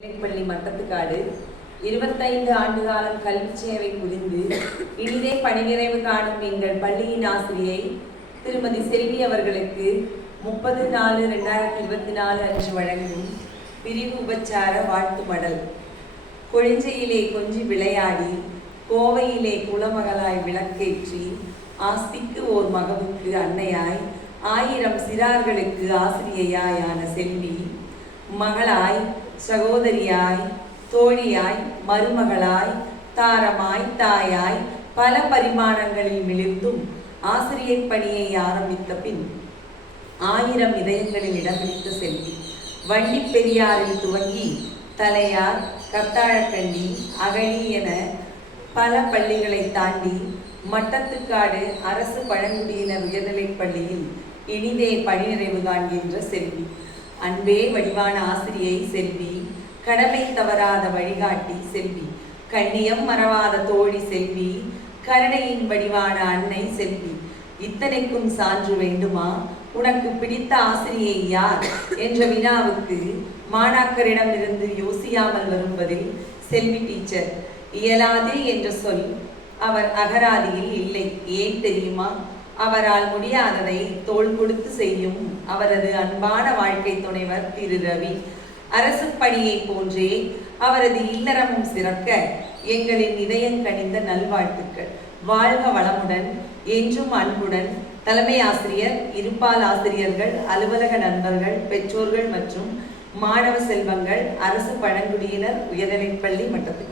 பள்ளி மட்டத்துக்காடு 25 ஆண்டு காலம் கல்வி சேவை புரிந்து இனிதே பணி நிறைவு காணும் எங்கள் பள்ளியின் ஆசிரியை திருமதி செல்வி அவர்களுக்கு 30/4/2024 அன்று வழங்கும் பிரிவு உபச்சார வாழ்த்து மடல். கொழிஞ்சையிலே கொஞ்சி விளையாடி கோவையிலே குலமகளாய் விளக்கேற்றி ஆஸ்திக்கு ஓர் மகவுக்கு அன்னையாய் 1000 சிறார்களுக்கு ஆசிரியையாயான செல்வி மகளாய் சகோதரியாய் தோழியாய் மருமகளாய் தாரமாய் தாயாய் பல பரிமாணங்களில் மிளிர்ந்தும் ஆசிரியை பணியை ஆரம்பித்த பின் 1000 இதயங்களில் இடம்பிடித்த செல்வி வண்டி பெரியாரில் துவங்கி தலையார் கத்தாழக்கண்டி அகழி என பல பள்ளிகளை தாண்டி மட்டத்துக்காடு அரசு பழங்குடியினர் உயர்நிலைப் பள்ளியில் இனிதே பணி நிறைவு காண்கின்ற செல்வி. அன்பே வடிவான ஆசிரியை செல்வி, கடமை தவறாத வழிகாட்டி செல்வி, கண்ணியம் மறவாத தோழி செல்வி, கருணையின் வடிவான அன்னை செல்வி. இத்தனைக்கும் சான்று வேண்டுமா? உனக்கு பிடித்த ஆசிரியை யார் என்ற வினாவுக்கு மாணாக்கரிடமிருந்து யோசியாமல் வரும்பதில் செல்வி டீச்சர். இயலாது என்ற சொல் அவர் அகராதியில் இல்லை. ஏன் தெரியுமா? அவரால் முடியாததை தோள் கொடுத்து செய்யும் அவரது அன்பான வாழ்க்கை துணைவர் திரு ரவி. அரசு பணியை போன்றே அவரது இல்லறமும் சிறக்க எங்களின் இதயங்கனிந்த நல்வாழ்த்துக்கள். வாழ்க வளமுடன், என்றும் அன்புடன் தலைமை ஆசிரியர், இருப்பால் ஆசிரியர்கள், அலுவலக நண்பர்கள், பெற்றோர்கள் மற்றும் மாணவ செல்வங்கள், அரசு பழங்குடியினர் உயர்நிலைப்பள்ளி மட்டத்துக்கு